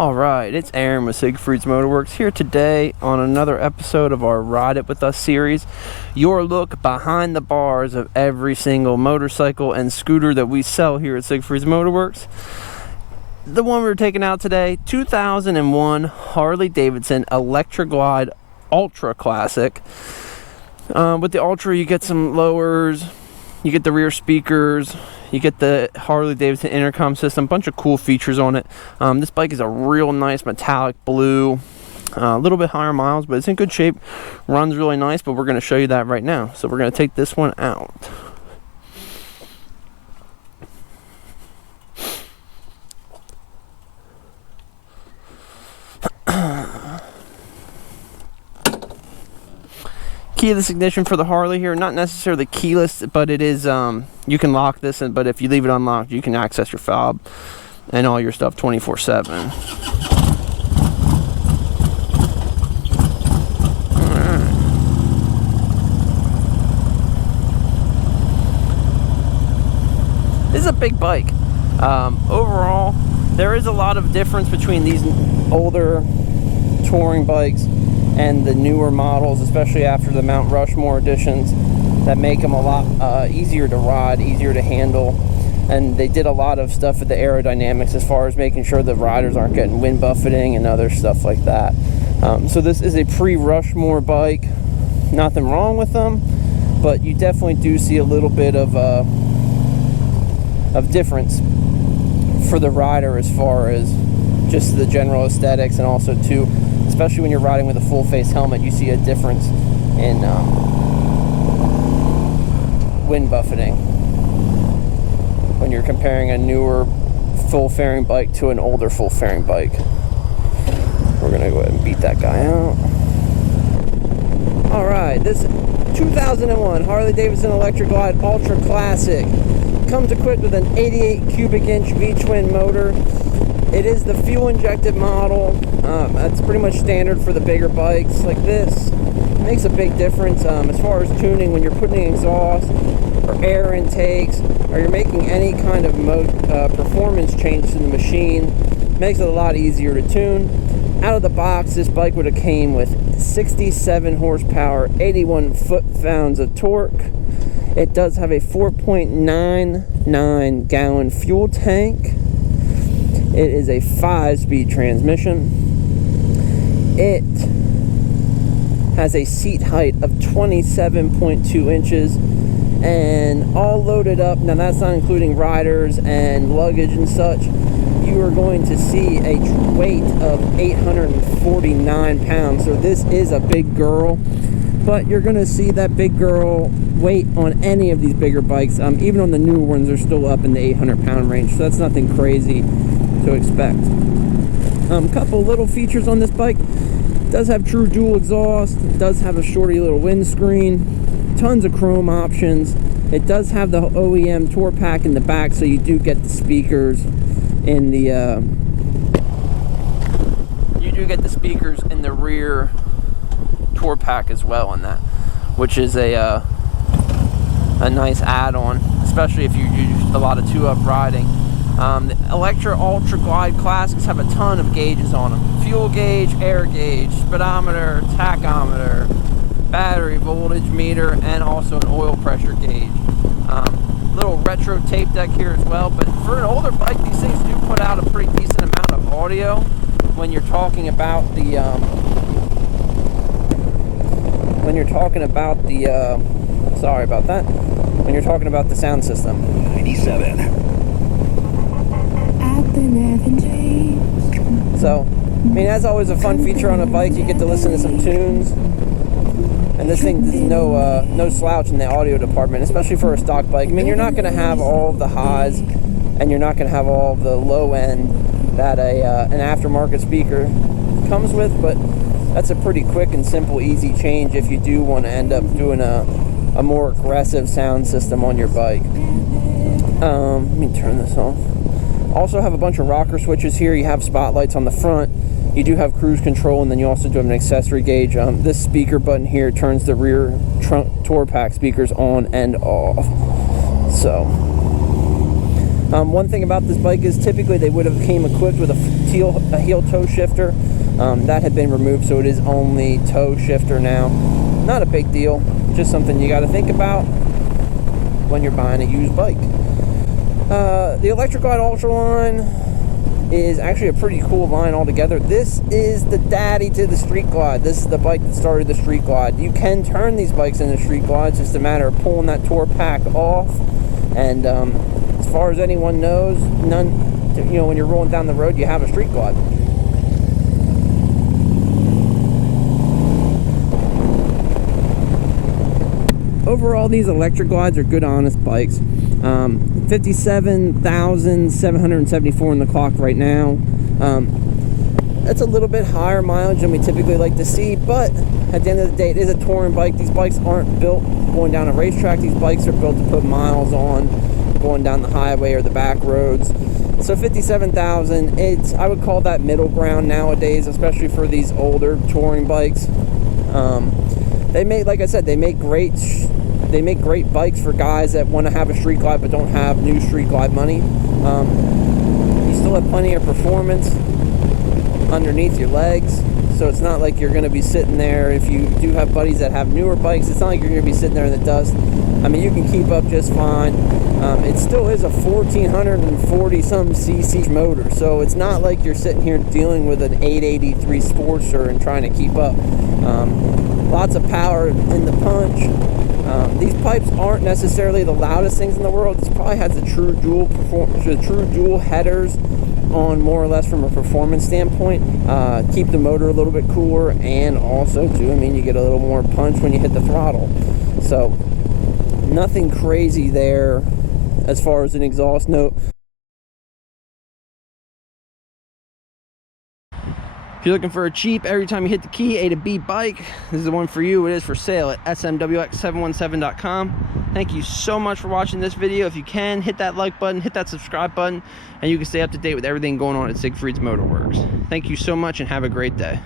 Alright, it's Aaron with Siegfried's Motorworks here today on another episode of our Ride It With Us series. Your look behind the bars of every single motorcycle and scooter that we sell here at Siegfried's Motorworks. The one we're taking out today, 2001 Harley Davidson Electra Glide Ultra Classic. With the Ultra you get some lowers, you get the rear speakers, you get the Harley Davidson intercom system, bunch of cool features on it. This bike is a real nice metallic blue, a little bit higher miles, but it's in good shape, runs really nice, but we're going to show you that right now. So we're going to take this one out. Keyless ignition for the Harley here, not necessarily keyless, but it is, you can lock this, but if you leave it unlocked, you can access your fob and all your stuff 24/7. This is a big bike. Overall, there is a lot of difference between these older touring bikes and the newer models, especially after the Mount Rushmore editions, that make them a lot easier to ride, easier to handle. And they did a lot of stuff with the aerodynamics as far as making sure the riders aren't getting wind buffeting and other stuff like that. So this is a pre-Rushmore bike. Nothing wrong with them, but you definitely do see a little bit of difference for the rider as far as just the general aesthetics, and also too, especially when you're riding with a full face helmet, you see a difference in wind buffeting when you're comparing a newer full fairing bike to an older full fairing bike. We're gonna go ahead and beat that guy out. Alright, this 2001 Harley Davidson Electra Glide Ultra Classic comes equipped with an 88 cubic inch V-twin motor. It is the fuel injected model. That's pretty much standard for the bigger bikes like this. It makes a big difference as far as tuning when you're putting exhaust or air intakes, or you're making any kind of performance change to the machine. Makes it a lot easier to tune. Out of the box, this bike would have came with 67 horsepower, 81 foot-pounds of torque. It does have a 4.99 gallon fuel tank. It is a 5-speed transmission. It has a seat height of 27.2 inches, and all loaded up, now that's not including riders and luggage and such, you are going to see a weight of 849 pounds. So this is a big girl, but you're going to see that big girl weight on any of these bigger bikes. Even on the newer ones, they're still up in the 800 pound range, so that's nothing crazy to expect. A couple little features on this bike. It does have true dual exhaust. It does have a shorty little windscreen. Tons of chrome options. It does have the OEM tour pack in the back, so you do get the speakers in the rear tour pack as well in that, which is a nice add-on, especially if you use a lot of 2-up riding. The Electra Ultra Glide Classics have a ton of gauges on them. Fuel gauge, air gauge, speedometer, tachometer, battery voltage meter, and also an oil pressure gauge. Little retro tape deck here as well, but for an older bike, these things do put out a pretty decent amount of audio when you're talking about the sorry about that, when you're talking about the sound system. 97. So, I mean, that's always a fun feature on a bike. You get to listen to some tunes, and this thing is no slouch in the audio department, especially for a stock bike. I mean, you're not going to have all of the highs, and you're not going to have all of the low end that an aftermarket speaker comes with, but that's a pretty quick and simple, easy change if you do want to end up doing a more aggressive sound system on your bike. Let me turn this off. Also have a bunch of rocker switches here. You have spotlights on the front. You do have cruise control, and then you also do have an accessory gauge. This speaker button here turns the rear trunk tour pack speakers on and off. So One thing about this bike is typically they would have came equipped with a heel toe shifter. That had been removed, so it is only toe shifter now. Not a big deal, just something you got to think about when you're buying a used bike. The Electra Glide Ultra line is actually a pretty cool line altogether. This is the daddy to the Street Glide. This is the bike that started the Street Glide. You can turn these bikes into Street Glides, just a matter of pulling that tour pack off. And as far as anyone knows, when you're rolling down the road, you have a Street Glide. Overall, these Electra Glides are good, honest bikes. 57,774 in the clock right now. That's a little bit higher mileage than we typically like to see, but at the end of the day, it is a touring bike. These bikes aren't built going down a racetrack. These bikes are built to put miles on, going down the highway or the back roads. So 57,000, I would call that middle ground nowadays, especially for these older touring bikes. They make, like I said, they make great bikes for guys that want to have a Street Glide but don't have new Street Glide money. You still have plenty of performance underneath your legs, so it's not like you're going to be sitting there. If you do have buddies that have newer bikes, it's not like you're going to be sitting there in the dust. I mean, you can keep up just fine. It still is a 1440 some cc motor, so it's not like you're sitting here dealing with an 883 Sportster and trying to keep up. Lots of power in the punch. These pipes aren't necessarily the loudest things in the world. This probably has the true dual headers on, more or less, from a performance standpoint. Keep the motor a little bit cooler, and also too, I mean, you get a little more punch when you hit the throttle. So nothing crazy there as far as an exhaust note. If you're looking for a cheap, every time you hit the key, A to B bike, this is the one for you. It is for sale at smwx717.com. Thank you so much for watching this video. If you can, hit that like button, hit that subscribe button, and you can stay up to date with everything going on at Siegfried's Motorworks. Thank you so much, and have a great day.